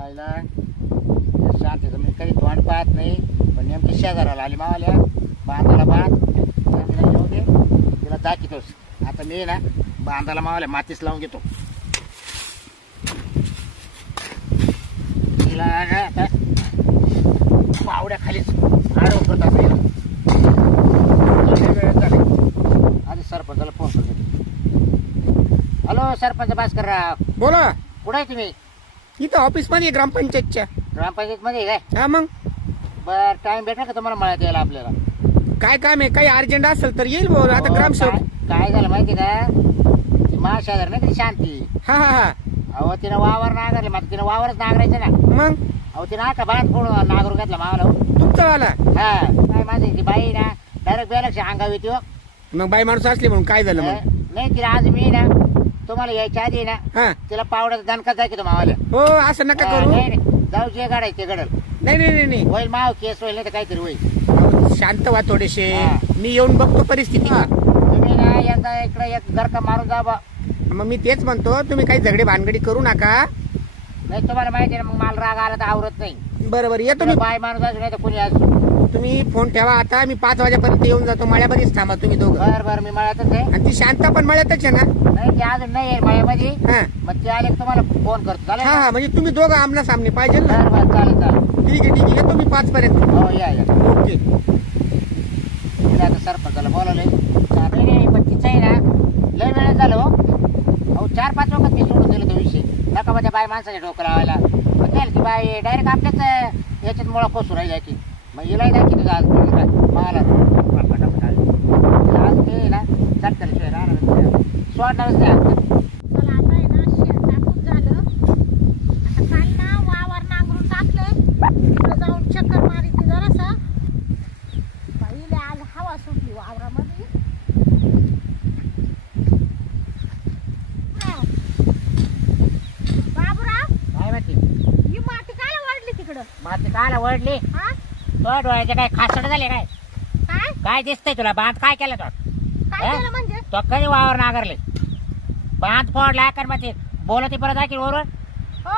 आईला शांतीचं मी कधी तोंड पाहत नाही, पण नेमकी शेजाराला आली मावाल्या बांधाला बांध तिला येऊ दे, तिला दाखवतोस. आता मी ना बांधाला मावाल्या मातीच लावून घेतो तिला ना आता पावड्या खालीच आडव करत असेल. आधी सरपंचाला फोन करतो. हॅलो सरपंच भास्करराव, बोला. कुठे आहे तुम्ही? इथं ऑफिस मध्ये ग्रामपंचायतच्या. ग्रामपंचायत मध्ये काय? हा मग बर टाइम भेटेल का तुम्हाला मळ्यात यायला? आपल्याला काय काम आहे? काही अर्जंट असेल तर येईल बोल. आता ग्रामसेवक काय झालं माहिती का, ती महाशेजार नाही का शांती, हा हा हा अहो तिनं वावर नांगरले, मग तिनं वावरच नांगरायचं ना. मग अहो तिनं आका बाहेर फोडून नांगरून घेतला मावाला. तुमचा वाला. हा काय माझी ती बाई ना डायरेक्ट बेलक्ष अंगावी येते. मग बाई माणूस असली म्हणून काय झालं मग? नाही तिला आज मी ना तुम्हाला यायच्या आधी ना हा तिला पावड्याचा दणका दाखवतो मावाला. हो असं नका करू. नाही नाही, जाऊ जे गाडायचं ते गडल नाही नाही नाही नाही होईल, माव केस होईल नाही तर काहीतरी होईल. शांत व्हा थोडेसे. हा. मी येऊन बघतो परिस्थिती. तुम्ही ना एकदा इकडे एक गरका मारून जा बा. मग मी तेच म्हणतो, तुम्ही काही झगडे भानगडी करू नका. नाही तुम्हाला माहिती आहे ना, मग मला राग आला तर आवरत नाही. बरोबर येतो मी. बाय माणूस असू नाही तर कुणी असू. तुम्ही फोन ठेवा. आता मी 5 वाजेपर्यंत येऊन जातो. मळ्यामध्येच थांबा तुम्ही दोघं. बर बर मी मळ्यातच आहे. आणि ती शांता पण मळ्यातच आहे ना? नाही ते अजून नाही आहे मळ्यामध्ये. हा मग ते आले की तुम्हाला फोन करतो. चालेल हा ना? हा म्हणजे तुम्ही दोघं आमना सामने पाहिजे ना? बर बर चालेल चालेल. ठीक आहे ठीक आहे. येतो मी 5 पर्यंत. हो या या. ओके. तिला आता सरपंचाला बोलावलंय. नाही नाही पण तिचं आहे ना लय वेळ झालं हो. अहो 4-5 वखत मी सोडून दिलं तो विषय. नका माझ्या बाय माणसाच्या डोकं लावायला. पण त्याला ती बाई डायरेक्ट आपल्याच याच्यात मुळा पोसू राहिली की. मग हिलाही दाखी तुझं आज मला आज ते ना चटकन शिवाय राहणार सोडणारच नाही. चला आता आहे ना शेण टाकून झालं. आता काल ना वावर नांगरून टाकलंय. तिथं जाऊन चक्कर मारिते जरासा. बाईले आज हवा सुटली वावरामध्ये. हा. बाबूराव, काय माहिती ही माती काय वाढली तिकडं? माती काला वडली? हा तो डोळ्याचे काय खासड झाले काय? काय काय दिसतंय तुला? बांध काय केलं तो? काय हा? केलं म्हणजे? तो कधी वावर नांगरले? बांध फोडला कर मग ते बोलती परत आहे की वरून. हो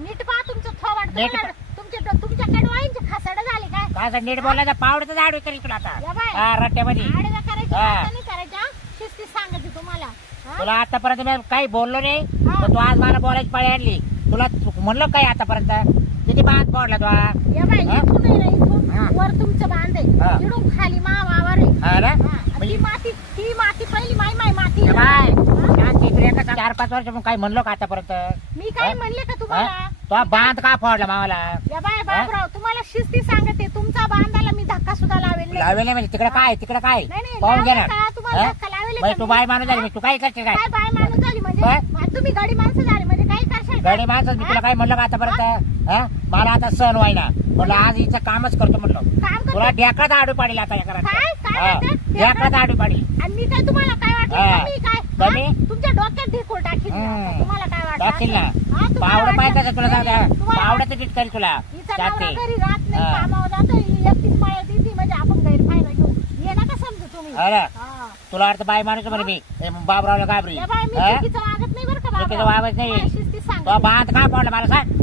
नीट पहा तुमचं थोबाड. नीट तुमच्या कडवाईंचे खासड झाले काय? काय असं नीट बोलायचं पावडचं झाडू करेल तुला आता. या बाय. हा रट्ट्यामध्ये. आडव्या करायच्या हा. हाताने करायच्या. शिस्ती सांगते तुम्हाला. हा? तुला आतापर्यंत मी काही बोललो नाही, हा. पण तू आज मला बोलायची पाळी आणली. तुला म्हणलं काय आतापर्यंत? किती बांध फोडला तुला? या बाई हा? इथून आहे ना, इथून हा. वर तुमचं बांध हा. आहे. इकडून खाली मा वावर आहे. हा ना? हा. ती माती पहिली माई माती ए आहे. बाय, हा? शांत इकडे ये का? 4-5 वर्ष मग काही म्हणलो का आतापर्यंत? मी काय हा? म्हणले का तुम्हाला? हा? तो बांध का फोडला मावाला? या बाय बाबराव, तुम्हाला शिस्ती सांगते. तुमचा बांधाला मी धक्का सुद्धा लावेल नाही. लावेल म्हणजे तिकडे काय? तिकडे काय? नाही, नाही, पाहून घे लावेल ना. का? तुम्हाला हा? धक्का लावेल बाई का तू मी? बाय माणूस झाली, हा? मग तू काय करते काय? काय बाय माणूस झाली म्हणजे? काय? तुम्ही गाडी माणसं झाली म्हणजे काय करशाल? गडी माणसं मी तुला काय म्हणलं का आतापर्यंत? हा? मला आता सण व्हायना म्हणलं आज हिचं कामच करतो म्हणलं. काम तुला करते. ढेकळात आडू पाडील आता या काय? काय म्हणते? ढेकळात आडू पाडील. आणि मी काय तुम्हाला काय वाटलं? हा. कमी काय? कमी? हा? तुमच्या डोक्यात ढेकूळ टाकील मी आता. तुम्हाला काय वाटलं? टाकील ना. हा, तुम्हाला पावडं वाटलं? पाहिजे तुला नाही, सांगते. तुम्हाला पावड्याचं पीठ करेल तुला. हिचा जाते. नवरा घरी राहत नाही, हा. कामावर जातो. ही एकटीच मळ्यात येते म्हणजे आपण गैरफायदा घेऊ. हे नका समजू तुम्ही. अरे हा. तुला वाटतं बाय माणूस म्हणे मी ए, बाबरावला घाबरी. या बाई, मी हा? चुकीचं वागत नाही बरं का बाबा. चुकीचं वागत नाही. तुम्हाला शिस्तीत तो सांगते. बांध का फोडला मला सांग?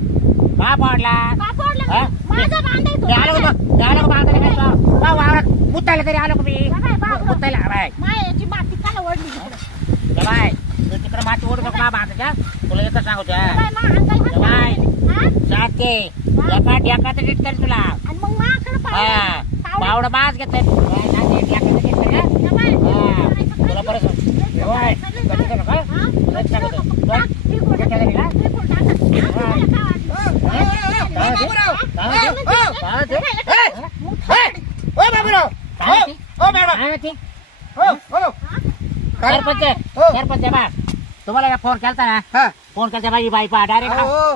का फोडला? का फोडलं हा? मी? माझा बांध आहे तो. मी आलो का बघ? मी आलो का बांधायला काय तो? वा वावरात मुतायला तरी आलो का मी? या बाई, बाबराव. मुतायला बाय मायाची माती काला ओढली तिकडं. ए बाय तू तिकडे माती ओढू नको का बांधायच्या? तुला एकच सांगतो या बाई, मा अंगाला हात बाय. लावले. हा? शांती एका ढेकळाचं नीट करेल तुला. आणि मग माकडं हा पावडं. पावडं मास घेतलं ढेकळाचं नीट करेल. या बाई, हा. करायचं तुला परत करायचं. ए बाय, करायचं कधी नका? हा? तुला एक सांगतो. टाक, ढेकूळ टाक. केलं का? ढेकूळ टाका. हा, तुम्हाला काय वाटलं? काय होते? काय होते? काय होते? ओ बाबूराव. काय होते? ओ मॅडम. काय होते? हो हो. सरपंच हो. सरपंच आहे बा. तुम्हाला फोन केलता ना? हा फोन केलता बाई बाई पा हो.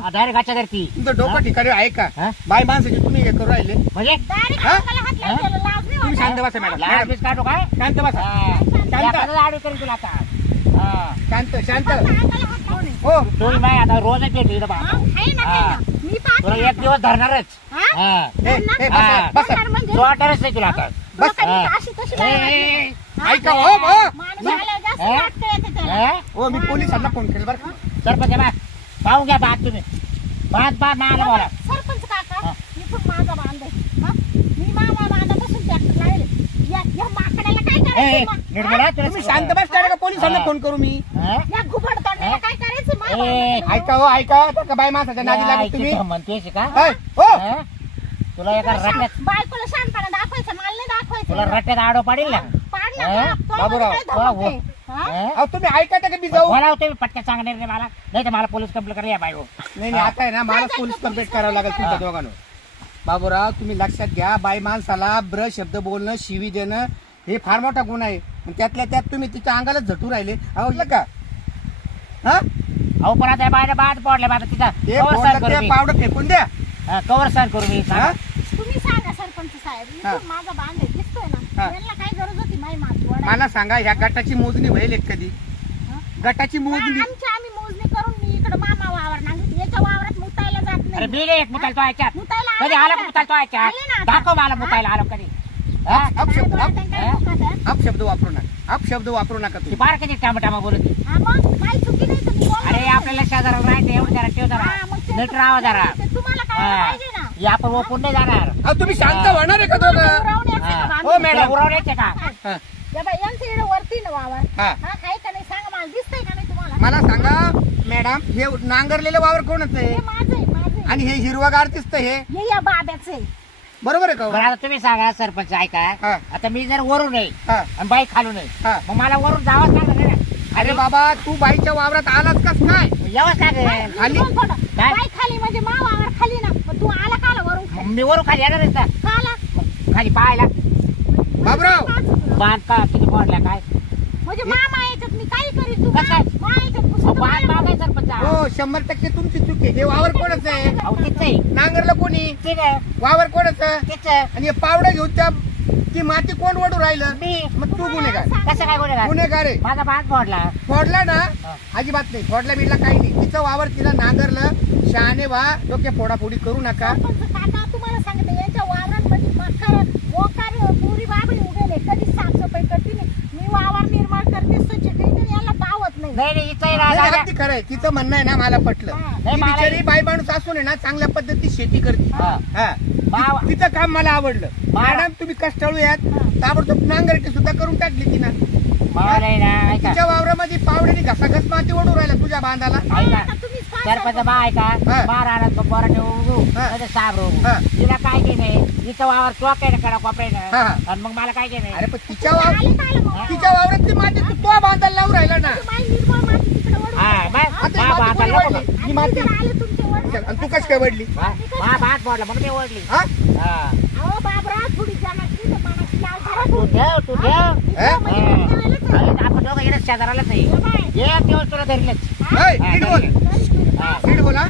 डायरेक्ट गाच्या धरती. तुमचं डोकं ठिकाणी आहे का? हा? बाय माणसाची तुम्ही हे करू राहिले. म्हणजे डायरेक्ट हा? अंगाला हात लावलेला लाज नाही तुम्ही शांत वाटत. बसा मॅडम. लाज बीज काढू काय? शांत बसा. शांत आडू करेल तुला आता. हा. शांत शांत. फक्त अंगाला हात लावणे. हो तुम्ही बाई आता रोजच येते इथं बा. हा? आहे ना, आहे ना. मी पाहते तुला ना. एक दिवस धरणारच. हा? हा. ए, ए, बसा हा. बसा. धरणार म्हणजे? सोडणारच नाही तुला आता. तुला बस. काही हा. अशी तशी बाई वाटली. ए, हा? ऐका हो हो. माणूस आल्यावर जास्त हा? वाटतं येते त्याला. हा? हो मी पोलिसांना फोन केला बरं का? सरपंच आहे बा. पाहून घ्या बा तुम्ही. बाद ना आला बोला सरपंच काका हा. इथून माझा बांध आहे हा? मी मामा बांधापासून ट्रॅक्टर लावले या माकडाला काय ए, करायचं नीट बोला, तुला तुम्ही शांत बसता का पोलिसांना हा. फोन करू मी हा? या घुबड तोंडाला काय करायचं ए, मला ऐका हो ऐका त्या का बाई माणसाच्या नादी लागत तुम्ही म्हणतोय का ऐ, हो हा? तुला एका रट्यात बायकोला शांतपणा दाखवायचं मला नाही तुला दाखवायचं रट्यात आडो पाडील ना पाडला हा? का? तो बाबूराव, मध्ये काय धमक आहे? हा? हा? अहो तुम्ही ऐका का मी जाऊ बोलाव तुम्ही पटक्या सांगणार नाही मला नाही तर मला पोलीस कंप्लेंट करा या बायको नाही नाही आता आहे ना मला पोलीस कंप्लेंट करावं लागेल तुमच्या हा. दोघांवर बाबूराव तुम्ही लक्षात घ्या बाई माणसाला ब्र शब्द बोलणं शिवी देणं हे फार मोठा गुन्हा आहे आणि त्यातल्या त्यात तुम्ही तिच्या अंगाला झटू राहिले आवडलं का हा अहो पण आता बाहेर बाद पडल्या आता तिचा ते कवर बोललं सहन करू ते मी पावडं फेकून द्या कवर सहन करू मी हा? तुम्ही सांगा सरपंच साहेब हा. इथून माझा बांध आहे दिसतोय ना हा. यांना काय गरज होती माई माझी वडा मला सांगा ह्या गटाची मोजणी होईल एक कधी गटाची मोजणी आम्ही मोजणी करून मी इकडे मामा वावर नाही याच्या वावरात मुतायला जात अरे नाही मी नाही एक मुताल तो ऐच्यात मुतायला कधी आला का मुताल तो आले ना ऐच्यात आता. दाखव मला मुतायला आलो कधी हा? अपशब्द काय दुखत आहे? अपशब्द वापरू नका अपशब्द वापरू नका ती तुम्ही बार कधी टामा बोलत होती. हा मग काही चुकी नाही तुम्ही बोलू अरे नका. आपल्याला शेजारा राहायचं एवढं जरा ठेव जरा हा, मग ते- नीट राहा जरा ते तुम्हाला काय हा. पाहिजे ना हे आपण ओपून नाही जाणार अहो तुम्ही शांत होणार आहे का दोघं उरावण्याचं हा. का बांध? हो, मॅडम. तुला उरवण्याचे का हा. या बाई, यांचं इकडे वरती ना वावर हा. हा काय का नाही सांगा मला दिसतंय का नाही तुम्हाला मला सांगा मॅडम हे नांगरलेलं वावर कोणाचं हे आहे माझं आहे माझं आहे. आणि हे हिरवगार दिसतं हे या बाब्याचं आहे बरोबर आहे का हो? बरं आता तुम्ही सांगा सरपंच ऐका हा. आता मी जर वरून नाही हा. आणि बाई खालून नाही हा. मग मला वरून जावंच लागलं ना अरे बाबा तू बाईच्या वावरात आलास कस काय यावंच लागेल खाली? बोल थोडं. काय? बाई खाली म्हणजे मा वावर खाली ना मग तू आला काला वरून मग मी वरून खाली येणारच ना काला खाली पाहायला बाबूराव. बांध का किती पडल्या काय म्हणजे मामा याच्यात मी काही करीन तू कसं? मा याच्यात पुस्तकं बांध मला- मागाय सरपंच हो 100% तुमची चुकी आहे. हे वावर कोणाचं आहे अहो तिथं आहे. नांगरलं कोणी ठीक आहे वावर कोणाचं तिथं आहे. आणि हे पावडं घेऊन त्या ती माती कोण ओढू राहिलं मी मग तू गुन्हेगार कसं काय गुन्हेगार गुन्हेगार आहे माझा बांध पडला फोडला ना हा. अजिबात नाही फोडला बिडला काही नाही तिचं वावर तिला नांगरलं शहाणे वा डोके फोडाफोडी करू नका सरपंच काका तुम्हाला सांगते याच्या वावरांमध्ये मकर मोकार पुरी बाबळी उगेले कधी साफसफाई करते नाही मी वावर निर्माण करते स्वच्छ ठेवते याला पावत नाही नाही नाही इथं आहे ना, नाही, दादा. अगदी खरं आहे तिचं म्हणणं आहे ना मला पटलं हा. ती नाही, मला- बिचारी बाई माणूस असून आहे ना चांगल्या पद्धतीत शेती करते हा. हा. बाव- तिचं काम मला आवडलं बा- मॅडम तुम्ही कष्टाळू यात ताबडतोब नांगरटी सुद्धा करून टाकली तिनं मला नाही ना ऐका तिच्या वावरामध्ये पावड्याने घसाघस माती ओढू राहिला तुझ्या बांधाला ऐका आता तुम्हीच काय सरपंच बा ऐका हा. बारा आणत तो बोराने उगू हा. नाही साब उगू हा. तिला काय घे नाही तिचं वावर चॉक आहे ना कडा कोपरे हा. आणि मग मला काय घे नाही अरे पण तिच्या आले वावर काय मग? तिच्या वावरातली माती तू तो बांधायला लावून राहिला ना बाई निर्मळ माती तिकडे ओढून हा, टाका. बाय. हा? आता ही बा- माती बा- कोणी बा- ओढली? आणि ही माती जर आले तुमचे वडील आणि तू कशी काय वडली भात पडला म्हणून मी ओढली हा हा. अहो बाबरा थोडी जनाची तर मनाची लाल करा तू थोडी. ठेव तू ठेव हा? म्हणजे तुमच्या वेळेलाच आहे. अरे, आपण दोघं येणं शेजारालाच नाही हे बाय. एक दिवस तुला धरलेच ऐ, नीट बोल हा. नीट बोला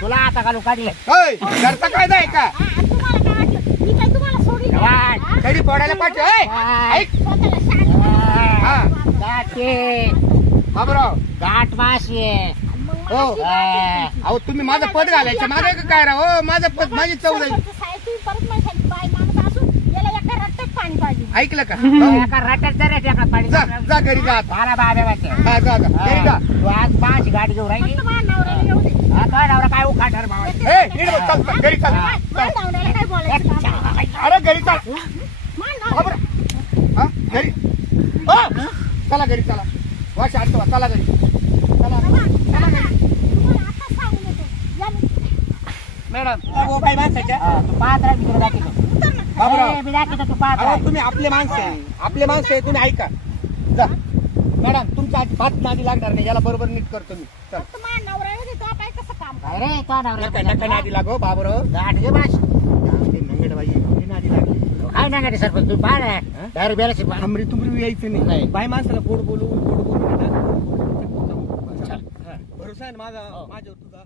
तुला आता घालून काढले ऐ, घरचा कायदा आहे का हा, आणि तुम्हाला काय वाटलं मी काय तुम्हाला सोडली का? जवान. हा? घरी फोडायला पाठव ऐ, ऐक स्वतःला शांत हा. गाठी बाबूराव गाठ माशी आहे. मग हो. मला शिकायचं. अहो तुम्ही माझं पद घालायचं माझं का काय राव हो माझं पद माझी चव जाईल सरपंच साहेब, तुम्ही परत मला सांगितलं, बाई माणूस असून याला एका रट्ट्यात पाणी पाहिजे ऐकलं का हो. एका रट्यात जर एका पाणी जा जा घरी जा आता. मला बाबे वाटते हा जा जा घरी जा तू आज माझी गाडी घेऊन राहिली फक्त माझ्या नवऱ्याला येऊ दे. आता नवरा काय उखाडणार भावा ए नीट बोल चल चल, घरी चल माझ्या नवऱ्याला काय बोलायचं काम नाही. अरे घरी चल माझ्या बाबूराव. नवऱ्याला- हा घरी हो. चला घरी चला वा शांत व्हा चला घरी चला बाबा, काका, तुम्हाला आताच सांगून येतो. या- मॅडम काही माणसाच्या तू पाहत राह मी तुला दाखवतो उतर ना. बाबूराव. ए, मी दाखवतो तू पाहत अहो राह तुम्ही आपले माणसं आहे आपले माणसं आहे तुम्ही ऐका जा मॅडम तुमच्या आज भात नादी लागणार नाही याला बरोबर नीट करतो मी चल फक्त माझ्या नवऱ्याला येऊ दे, तो काय कसं काम काय रे तो नका नका नवरा नादी लागो बाबूराव गाठ घे माशी ते नंगडबाई आहे, ते नादी लागली काय नाही गाडी सरपंच तू पाह ना डायरेक्ट बेलाची हमरी तुमरी यायचं नाही. नाही बाय माणसाला गोड बोलू आहे ना. चल. हा. भरोसा आहे ना माझा माझ्यावर तुझा